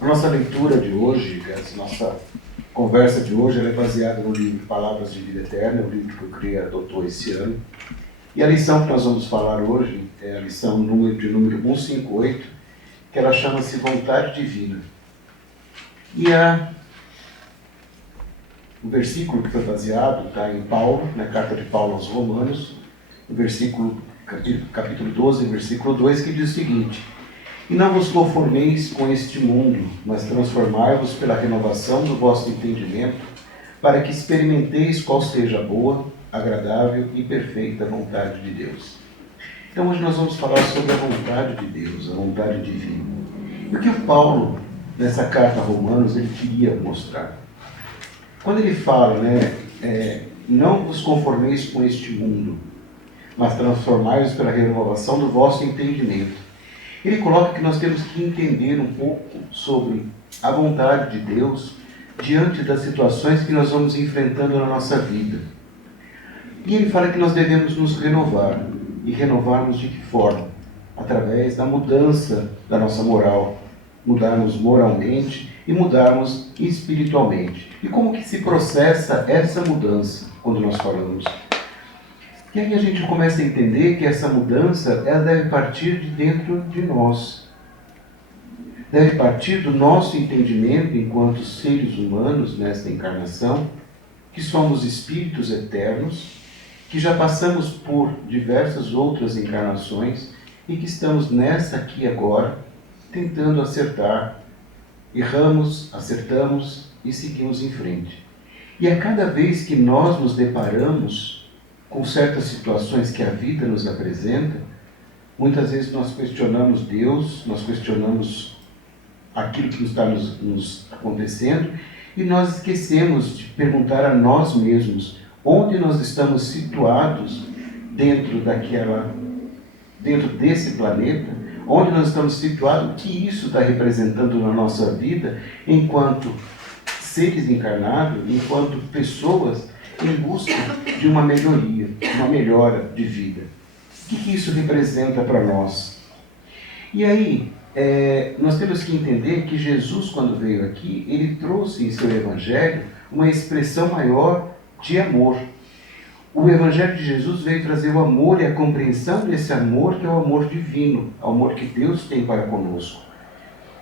A nossa leitura de hoje, a nossa conversa de hoje, ela é baseada no livro Palavras de Vida Eterna, o livro que eu criei e adotou esse ano. E a lição que nós vamos falar hoje é a lição de número 158, que ela chama-se Vontade Divina. E o versículo que foi baseado está em Paulo, na carta de Paulo aos Romanos, no capítulo 12, versículo 2, que diz o seguinte: E não vos conformeis com este mundo, mas transformai-vos pela renovação do vosso entendimento, para que experimenteis qual seja a boa, agradável e perfeita vontade de Deus. Então hoje nós vamos falar sobre a vontade de Deus, a vontade divina. E o que o Paulo, nessa carta a Romanos, ele queria mostrar? Quando ele fala, não vos conformeis com este mundo, mas transformai-vos pela renovação do vosso entendimento. Ele coloca que nós temos que entender um pouco sobre a vontade de Deus diante das situações que nós vamos enfrentando na nossa vida. E ele fala que nós devemos nos renovar. E renovarmos de que forma? Através da mudança da nossa moral. Mudarmos moralmente e mudarmos espiritualmente. E como que se processa essa mudança quando nós falamos? E aí a gente começa a entender que essa mudança ela deve partir de dentro de nós. Deve partir do nosso entendimento enquanto seres humanos nesta encarnação, que somos espíritos eternos, que já passamos por diversas outras encarnações e que estamos nessa aqui agora, tentando acertar. Erramos, acertamos e seguimos em frente. E a cada vez que nós nos deparamos com certas situações que a vida nos apresenta, muitas vezes nós questionamos Deus, nós questionamos aquilo que está nos acontecendo e nós esquecemos de perguntar a nós mesmos onde nós estamos situados dentro desse planeta, onde nós estamos situados, o que isso está representando na nossa vida enquanto seres encarnados, enquanto pessoas em busca de uma melhoria, uma melhora de vida. O que isso representa para nós? E aí, nós temos que entender que Jesus, quando veio aqui, ele trouxe em seu Evangelho uma expressão maior de amor. O Evangelho de Jesus veio trazer o amor e a compreensão desse amor, que é o amor divino, o amor que Deus tem para conosco.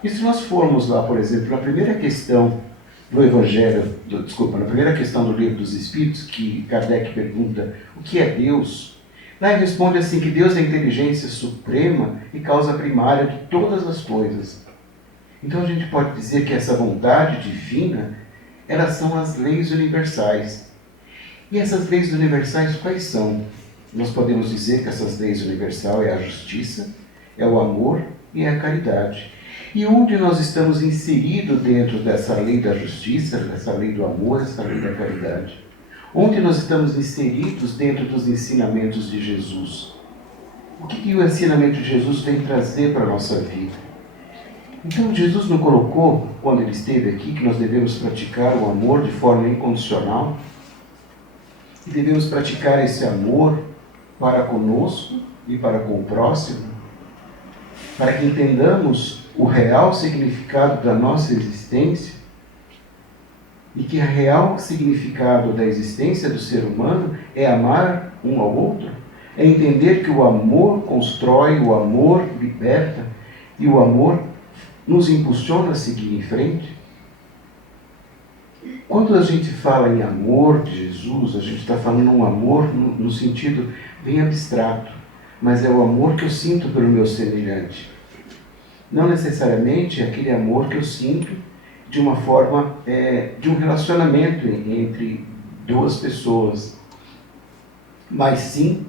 E se nós formos lá, por exemplo, na primeira questão do Evangelho, na primeira questão do Livro dos Espíritos, que Kardec pergunta o que é Deus, lá ele responde assim, que Deus é a inteligência suprema e causa primária de todas as coisas. Então a gente pode dizer que essa vontade divina, elas são as leis universais. E essas leis universais quais são? Nós podemos dizer que essas leis universais é a justiça, é o amor e é a caridade. E onde nós estamos inseridos dentro dessa lei da justiça, dessa lei do amor, dessa lei da caridade? Onde nós estamos inseridos dentro dos ensinamentos de Jesus? O que o ensinamento de Jesus vem trazer para a nossa vida? Então Jesus nos colocou, quando ele esteve aqui, que nós devemos praticar o amor de forma incondicional, e devemos praticar esse amor para conosco e para com o próximo, para que entendamos o real significado da nossa existência e que o real significado da existência do ser humano é amar um ao outro, é entender que o amor constrói, o amor liberta e o amor nos impulsiona a seguir em frente. Quando a gente fala em amor de Jesus, a gente está falando um amor no sentido bem abstrato, mas é o amor que eu sinto pelo meu semelhante. Não necessariamente aquele amor que eu sinto de uma forma, de um relacionamento entre duas pessoas, mas sim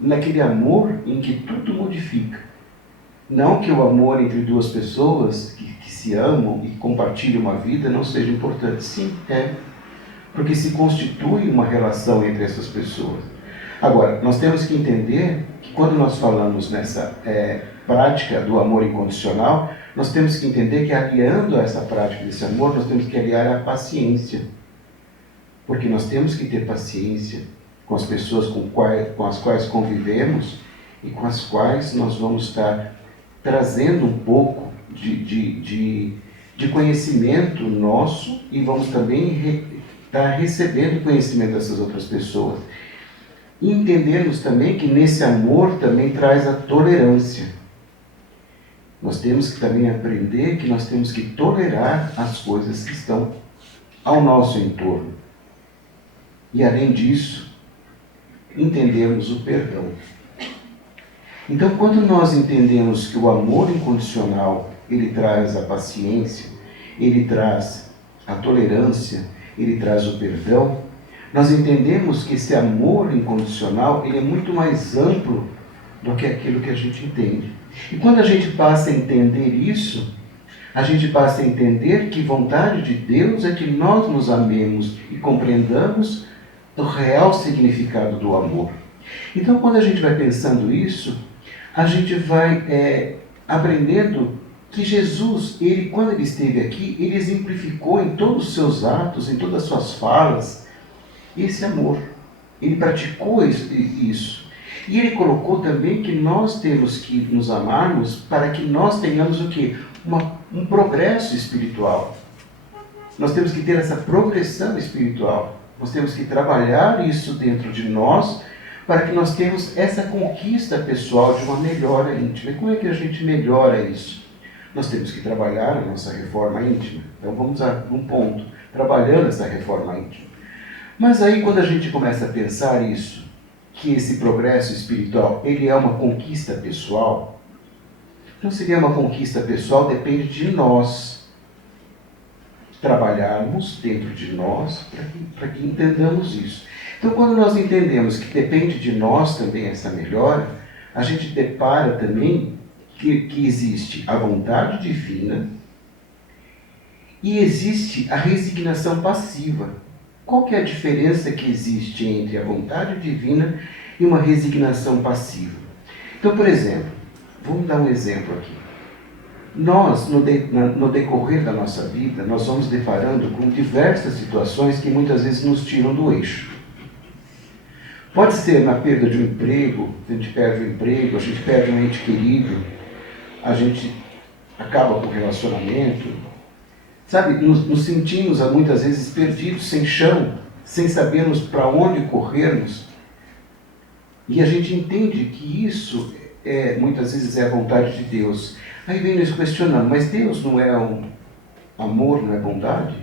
naquele amor em que tudo modifica. Não que o amor entre duas pessoas que se amam e compartilham uma vida não seja importante. Sim, porque se constitui uma relação entre essas pessoas. Agora, nós temos que entender que quando nós falamos nessa prática do amor incondicional, nós temos que entender que aliando a essa prática desse amor, nós temos que aliar a paciência. Porque nós temos que ter paciência com as pessoas com as quais convivemos e com as quais nós vamos estar trazendo um pouco de conhecimento nosso e vamos também estar recebendo conhecimento dessas outras pessoas. E entendemos também que nesse amor também traz a tolerância. Nós temos que também aprender que nós temos que tolerar as coisas que estão ao nosso entorno. E além disso, entendemos o perdão. Então, quando nós entendemos que o amor incondicional, ele traz a paciência, ele traz a tolerância, ele traz o perdão, nós entendemos que esse amor incondicional, ele é muito mais amplo do que aquilo que a gente entende. E quando a gente passa a entender isso, a gente passa a entender que vontade de Deus é que nós nos amemos e compreendamos o real significado do amor. Então, quando a gente vai pensando isso, a gente vai aprendendo que Jesus, ele, quando ele esteve aqui, ele exemplificou em todos os seus atos, em todas as suas falas, esse amor. Ele praticou isso. E ele colocou também que nós temos que nos amarmos para que nós tenhamos o quê? Um progresso espiritual. Nós temos que ter essa progressão espiritual. Nós temos que trabalhar isso dentro de nós para que nós tenhamos essa conquista pessoal de uma melhora íntima. E como é que a gente melhora isso? Nós temos que trabalhar a nossa reforma íntima. Então vamos a um ponto, trabalhando essa reforma íntima. Mas aí quando a gente começa a pensar isso, que esse progresso espiritual, ele é uma conquista pessoal, então seria uma conquista pessoal, depende de nós trabalharmos dentro de nós para que entendamos isso. Então quando nós entendemos que depende de nós também essa melhora, a gente depara também que existe a vontade divina e existe a resignação passiva. Qual que é a diferença que existe entre a vontade divina e uma resignação passiva? Então, por exemplo, vamos dar um exemplo aqui. Nós, no decorrer da nossa vida, nós vamos deparando com diversas situações que muitas vezes nos tiram do eixo. Pode ser na perda de um emprego, a gente perde o emprego, a gente perde um ente querido, a gente acaba com o relacionamento. Sabe, nos sentimos muitas vezes perdidos, sem chão, sem sabermos para onde corrermos. E a gente entende que isso muitas vezes é a vontade de Deus. Aí vem nos questionando, mas Deus não é um amor, não é bondade?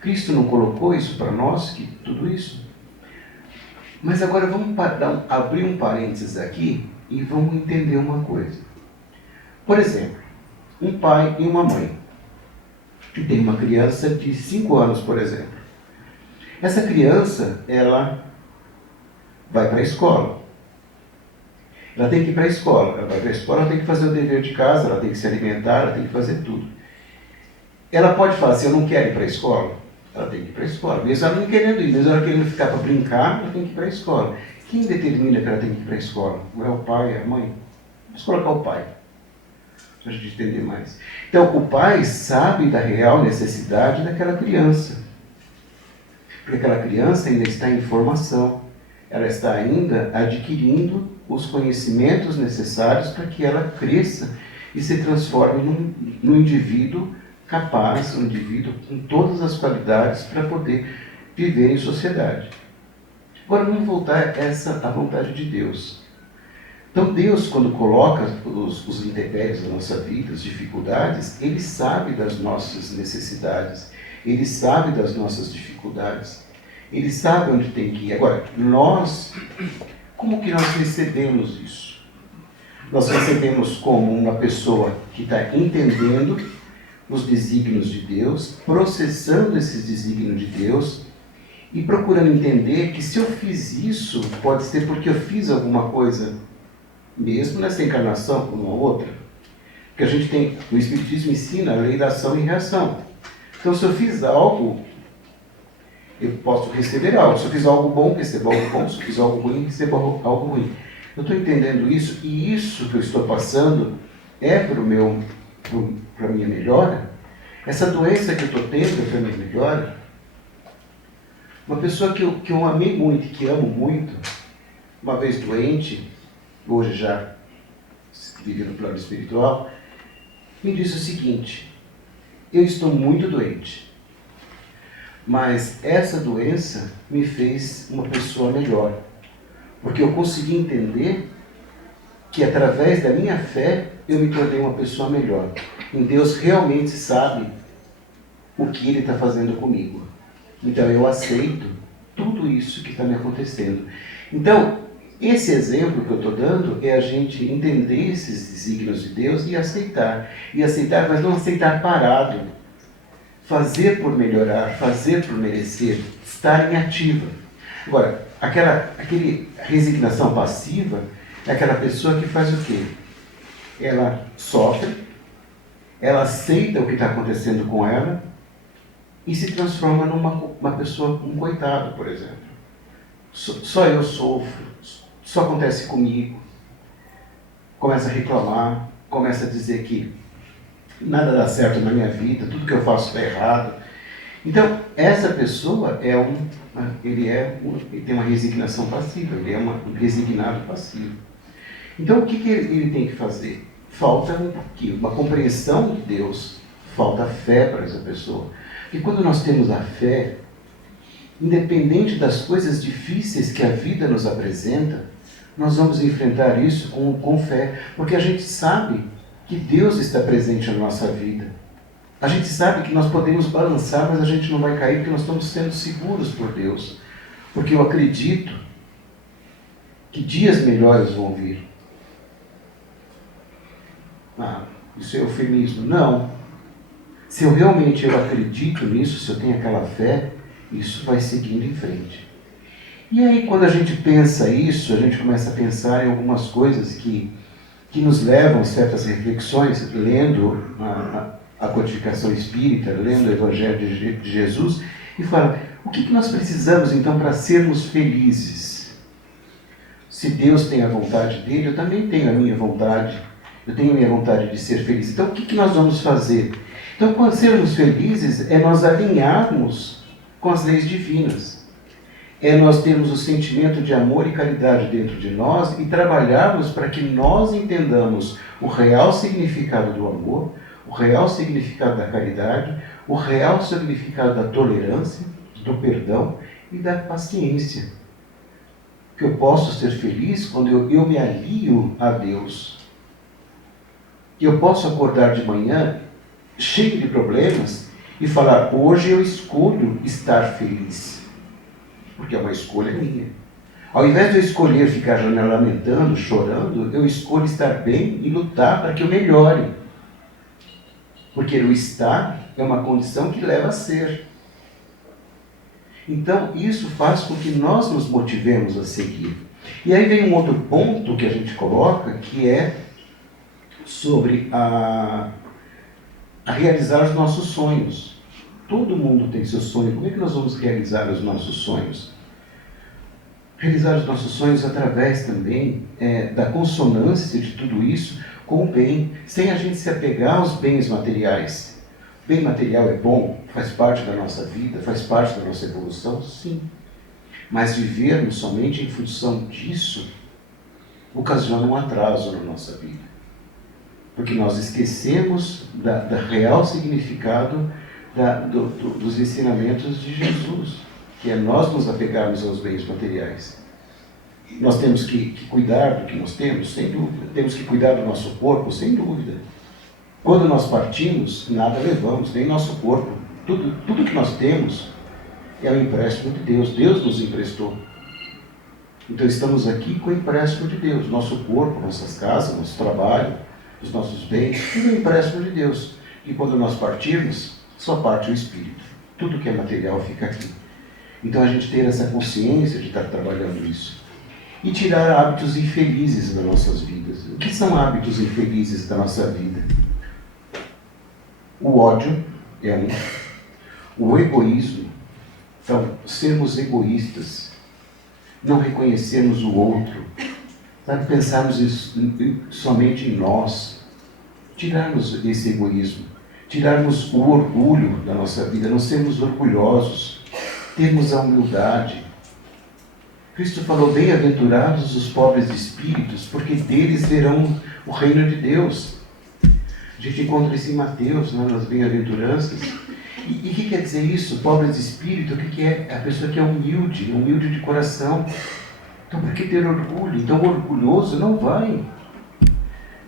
Cristo não colocou isso para nós, que tudo isso? Mas agora vamos abrir um parênteses aqui e vamos entender uma coisa. Por exemplo, um pai e uma mãe que tem uma criança de 5 anos, por exemplo. Essa criança, ela vai para a escola. Ela tem que ir para a escola. Ela vai para a escola, ela tem que fazer o dever de casa, ela tem que se alimentar, ela tem que fazer tudo. Ela pode falar assim, eu não quero ir para a escola. Ela tem que ir para a escola. Mesmo ela não querendo ir, mesmo ela querendo ficar para brincar, ela tem que ir para a escola. Quem determina que ela tem que ir para a escola? Não é o pai, é a mãe? Vamos colocar o pai, para a gente entender mais. Então, o pai sabe da real necessidade daquela criança. Porque aquela criança ainda está em formação. Ela está ainda adquirindo os conhecimentos necessários para que ela cresça e se transforme num indivíduo capaz, um indivíduo com todas as qualidades para poder viver em sociedade. Agora vamos voltar à vontade de Deus. Então Deus, quando coloca os intempéries da nossa vida, as dificuldades, Ele sabe das nossas necessidades, Ele sabe das nossas dificuldades, Ele sabe onde tem que ir. Agora, como que nós recebemos isso? Nós recebemos como uma pessoa que está entendendo os desígnios de Deus, processando esses desígnios de Deus e procurando entender que se eu fiz isso, pode ser porque eu fiz alguma coisa mesmo nessa encarnação como a outra. Porque a gente tem, o Espiritismo ensina a lei da ação e reação. Então, se eu fiz algo, eu posso receber algo. Se eu fiz algo bom, recebo algo bom. Se eu fiz algo ruim, recebo algo ruim. Eu estou entendendo isso, e isso que eu estou passando é para a minha melhora. Essa doença que eu estou tendo é para a minha melhora. Uma pessoa que eu amei muito, que amo muito, uma vez doente, hoje já vive no plano espiritual, me disse o seguinte: eu estou muito doente, mas essa doença me fez uma pessoa melhor, porque eu consegui entender que através da minha fé eu me tornei uma pessoa melhor. E Deus realmente sabe o que Ele está fazendo comigo. Então eu aceito tudo isso que está me acontecendo. Então, esse exemplo que eu estou dando é a gente entender esses desígnios de Deus e aceitar. E aceitar, mas não aceitar parado. Fazer por melhorar, fazer por merecer, estar em ativa. Agora, aquele resignação passiva é aquela pessoa que faz o quê? Ela sofre, ela aceita o que está acontecendo com ela e se transforma numa pessoa, um coitado, por exemplo. Só eu sofro, só acontece comigo. Começa a reclamar, começa a dizer que nada dá certo na minha vida, tudo que eu faço está errado. Então, essa pessoa ele tem uma resignação passiva, ele é um resignado passivo. Então, o que ele tem que fazer? Falta uma compreensão de Deus, falta fé para essa pessoa. E quando nós temos a fé, independente das coisas difíceis que a vida nos apresenta, nós vamos enfrentar isso com fé, porque a gente sabe que Deus está presente na nossa vida. A gente sabe que nós podemos balançar, mas a gente não vai cair porque nós estamos sendo seguros por Deus. Porque eu acredito que dias melhores vão vir. Isso é eufemismo. Não. Se eu realmente acredito nisso, se eu tenho aquela fé, isso vai seguindo em frente. E aí, quando a gente pensa isso, a gente começa a pensar em algumas coisas que nos levam a certas reflexões, lendo a codificação espírita, lendo o Evangelho de Jesus, e fala, o que nós precisamos então para sermos felizes? Se Deus tem a vontade dele, eu também tenho a minha vontade. Eu tenho a minha vontade de ser feliz. Então, o que nós vamos fazer? Então, quando sermos felizes, é nós alinharmos com as leis divinas. É nós termos o sentimento de amor e caridade dentro de nós e trabalharmos para que nós entendamos o real significado do amor, o real significado da caridade, o real significado da tolerância, do perdão e da paciência. Que eu posso ser feliz quando eu me alio a Deus. Eu posso acordar de manhã cheio de problemas e falar, hoje eu escolho estar feliz. Porque é uma escolha minha. Ao invés de eu escolher ficar lamentando, chorando, eu escolho estar bem e lutar para que eu melhore. Porque o estar é uma condição que leva a ser. Então, isso faz com que nós nos motivemos a seguir. E aí vem um outro ponto que a gente coloca, que é sobre a realizar os nossos sonhos. Todo mundo tem seu sonho. Como é que nós vamos realizar os nossos sonhos? Realizar os nossos sonhos através também da consonância de tudo isso com o bem, sem a gente se apegar aos bens materiais. O bem material é bom, faz parte da nossa vida, faz parte da nossa evolução, sim. Mas vivermos somente em função disso ocasiona um atraso na nossa vida. Porque nós esquecemos da real significado dos ensinamentos de Jesus, que é nós nos apegarmos aos bens materiais. Nós temos que cuidar do que nós temos, sem dúvida. Temos que cuidar do nosso corpo, sem dúvida. Quando nós partimos, nada levamos, nem nosso corpo. Tudo que nós temos é um empréstimo de Deus. Deus nos emprestou. Então estamos aqui com o empréstimo de Deus. Nosso corpo, nossas casas, nosso trabalho, os nossos bens, tudo é um empréstimo de Deus. E quando nós partirmos, só parte o Espírito. Tudo que é material fica aqui. Então a gente ter essa consciência de estar trabalhando isso. E tirar hábitos infelizes das nossas vidas. O que são hábitos infelizes da nossa vida? O ódio é um. O egoísmo. Então, sermos egoístas. Não reconhecermos o outro. Sabe, pensarmos somente em nós. Tirarmos esse egoísmo. Tirarmos o orgulho da nossa vida. Não sermos orgulhosos. Termos a humildade. Cristo falou, bem-aventurados os pobres de espíritos, porque deles verão o reino de Deus. gente encontra isso em Mateus, né, nas bem-aventuranças. E o que quer dizer isso? Pobres de espírito, o que é? É a pessoa que é humilde de coração. Então, por que ter orgulho? Então, o orgulhoso não vai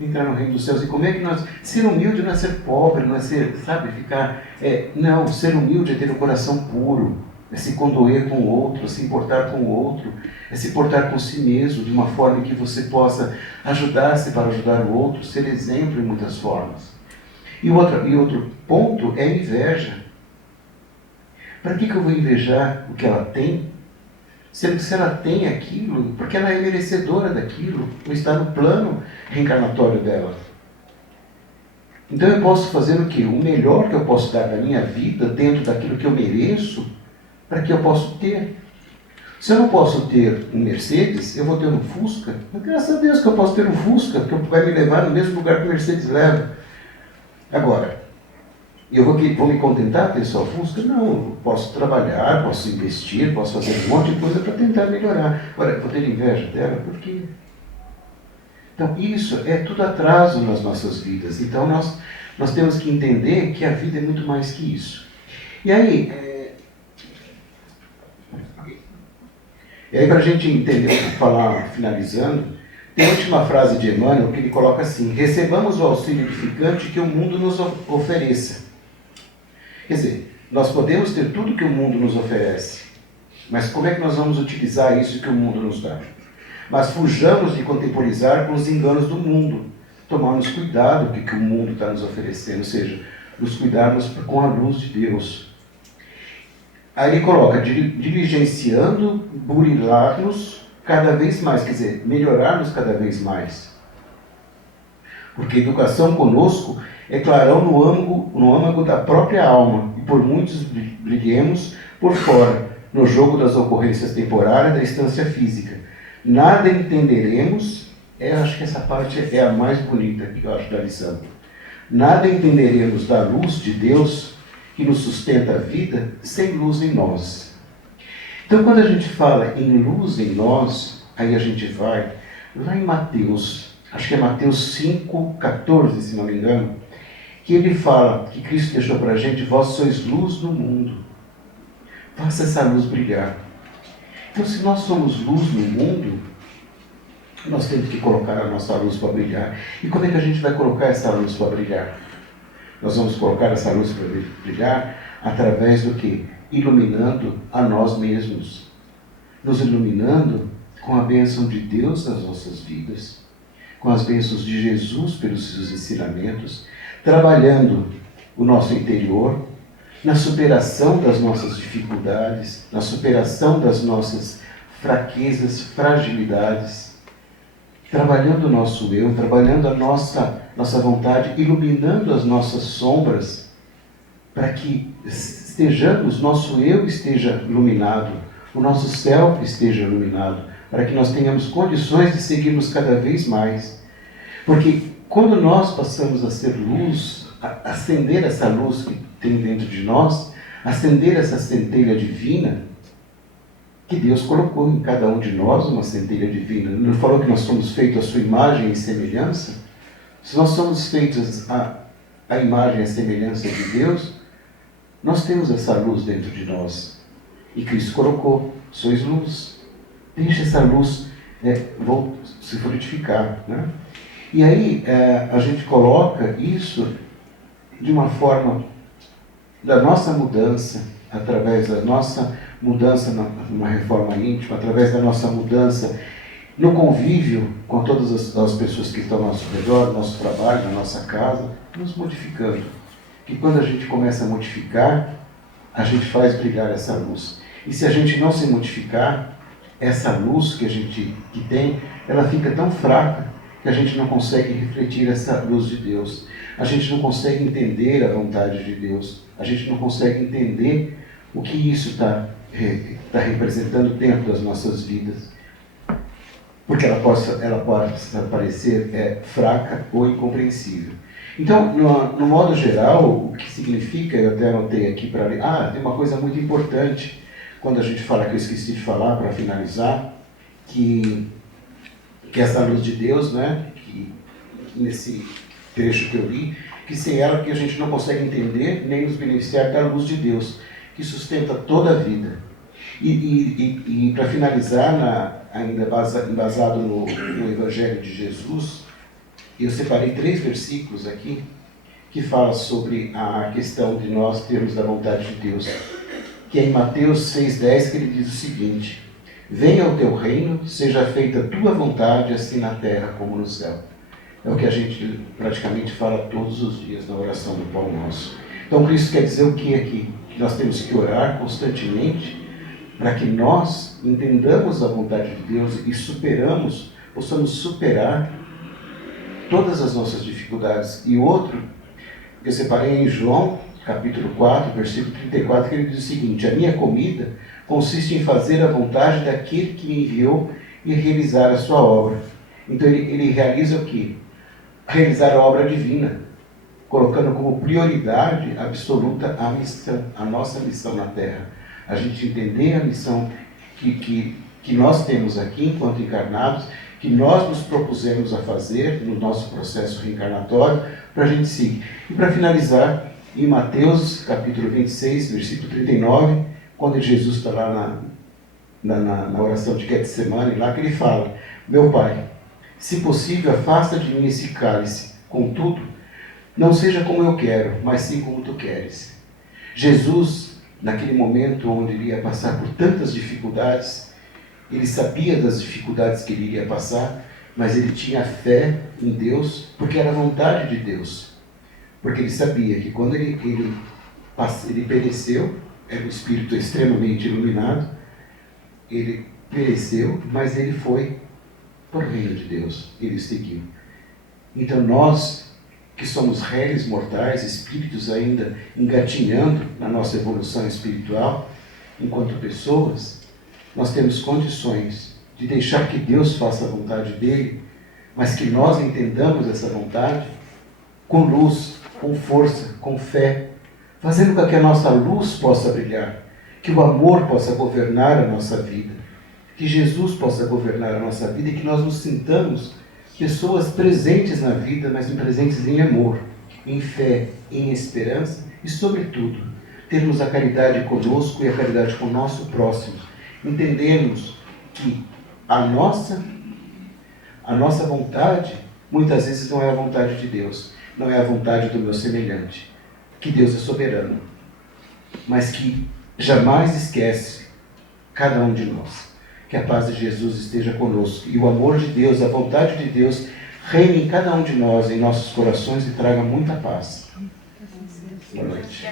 entrar no reino dos céus. E como é que nós... Ser humilde não é ser pobre, não é ser, sabe, ficar... não, ser humilde é ter o coração puro, é se condoer com o outro, é se importar com o outro, é se portar com si mesmo, de uma forma que você possa ajudar-se para ajudar o outro, ser exemplo em muitas formas. E outro ponto é a inveja. Para que eu vou invejar o que ela tem? Sendo que se ela tem aquilo, porque ela é merecedora daquilo, ou está no plano reencarnatório dela. Então eu posso fazer o quê? O melhor que eu posso dar da minha vida, dentro daquilo que eu mereço, para que eu possa ter. Se eu não posso ter um Mercedes, eu vou ter um Fusca. Mas graças a Deus que eu posso ter um Fusca, que vai me levar no mesmo lugar que o Mercedes leva. Agora, eu vou me contentar ter só Fusca? Não, eu posso trabalhar, posso investir, posso fazer um monte de coisa para tentar melhorar. Agora, eu vou ter inveja dela? Por quê? Então, isso é tudo atraso nas nossas vidas. Então, nós temos que entender que a vida é muito mais que isso. E aí, para a gente entender, falar, finalizando, tem a última frase de Emmanuel que ele coloca assim: recebamos o auxílio edificante que o mundo nos ofereça. Quer dizer, nós podemos ter tudo que o mundo nos oferece, mas como é que nós vamos utilizar isso que o mundo nos dá? Mas fujamos de contemporizar com os enganos do mundo, tomarmos cuidado com o que o mundo está nos oferecendo, ou seja, nos cuidarmos com a luz de Deus. Aí ele coloca, diligenciando, burilar-nos cada vez mais, quer dizer, melhorar-nos cada vez mais. Porque educação conosco é clarão no âmago da própria alma, e por muitos brilhemos por fora, no jogo das ocorrências temporárias da instância física. Nada entenderemos, acho que essa parte é a mais bonita que eu acho da lição. Nada entenderemos da luz de Deus que nos sustenta a vida sem luz em nós. Então, quando a gente fala em luz em nós, aí a gente vai lá em Mateus, acho que é Mateus 5,14, se não me engano, que ele fala, que Cristo deixou para a gente: vós sois luz do mundo. Faça essa luz brilhar. Então, se nós somos luz no mundo, nós temos que colocar a nossa luz para brilhar. E como é que a gente vai colocar essa luz para brilhar? Nós vamos colocar essa luz para brilhar através do quê? Iluminando a nós mesmos. Nos iluminando com a bênção de Deus nas nossas vidas, com as bênçãos de Jesus pelos seus ensinamentos, trabalhando o nosso interior, na superação das nossas dificuldades, na superação das nossas fraquezas, fragilidades, trabalhando o nosso eu, trabalhando a nossa vontade, iluminando as nossas sombras, para que nosso eu esteja iluminado, o nosso self esteja iluminado, para que nós tenhamos condições de seguirmos cada vez mais. Porque quando nós passamos a ser luz, a acender essa luz que tem dentro de nós, acender essa centelha divina, que Deus colocou em cada um de nós uma centelha divina. Ele falou que nós somos feitos à sua imagem e semelhança. Se nós somos feitos à imagem e à semelhança de Deus, nós temos essa luz dentro de nós. E Cristo colocou: sois luz. Deixe essa luz se frutificar, né? E aí a gente coloca isso de uma forma da nossa mudança, através da nossa mudança numa reforma íntima, através da nossa mudança no convívio com todas as pessoas que estão ao nosso redor, no nosso trabalho, na nossa casa, nos modificando. Que quando a gente começa a modificar, a gente faz brilhar essa luz. E se a gente não se modificar, essa luz que tem, ela fica tão fraca que a gente não consegue refletir essa luz de Deus. A gente não consegue entender a vontade de Deus. A gente não consegue entender o que isso está representando dentro das nossas vidas. Porque ela pode parecer fraca ou incompreensível. Então, no modo geral, o que significa, eu até anotei aqui para ler, tem uma coisa muito importante, quando a gente fala, que eu esqueci de falar para finalizar, que essa luz de Deus, né, que nesse trecho que eu li, que sem ela que a gente não consegue entender nem nos beneficiar da luz de Deus, que sustenta toda a vida. E para finalizar, ainda embasado no Evangelho de Jesus, eu separei 3 versículos aqui, que fala sobre a questão de nós termos da vontade de Deus, que é em Mateus 6,10, que ele diz o seguinte: venha o teu reino, seja feita a tua vontade, assim na terra como no céu. É o que a gente praticamente fala todos os dias na oração do Pão Nosso. Então Cristo quer dizer o que aqui? Que nós temos que orar constantemente para que nós entendamos a vontade de Deus e possamos superar todas as nossas dificuldades. E outro, eu separei em João, capítulo 4, versículo 34, que ele diz o seguinte: a minha comida consiste em fazer a vontade daquele que me enviou e realizar a sua obra. Então ele realiza o quê? Realizar a obra divina, colocando como prioridade absoluta a missão, a nossa missão na Terra. A gente entender a missão que nós temos aqui enquanto encarnados, que nós nos propusemos a fazer no nosso processo reencarnatório, para a gente seguir. E para finalizar, em Mateus capítulo 26, versículo 39, quando Jesus está lá na oração de Getsemane, lá que ele fala: meu Pai, se possível, afasta de mim esse cálice, contudo, não seja como eu quero, mas sim como tu queres. Jesus, naquele momento onde ele ia passar por tantas dificuldades, ele sabia das dificuldades que ele iria passar, mas ele tinha fé em Deus, porque era a vontade de Deus. Porque ele sabia que quando ele pereceu, era um espírito extremamente iluminado, ele pereceu, mas ele foi para o reino de Deus, ele seguiu. Então nós, que somos réis mortais, espíritos ainda engatinhando na nossa evolução espiritual, enquanto pessoas, nós temos condições de deixar que Deus faça a vontade dele, mas que nós entendamos essa vontade com luz, com força, com fé, fazendo com que a nossa luz possa brilhar, que o amor possa governar a nossa vida, que Jesus possa governar a nossa vida e que nós nos sintamos pessoas presentes na vida, mas presentes em amor, em fé, em esperança e, sobretudo, termos a caridade conosco e a caridade com o nosso próximo. Entendermos que a nossa vontade, muitas vezes não é a vontade de Deus, não é a vontade do meu semelhante, que Deus é soberano, mas que jamais esquece cada um de nós. Que a paz de Jesus esteja conosco e o amor de Deus, a vontade de Deus, reine em cada um de nós, em nossos corações e traga muita paz. Boa noite.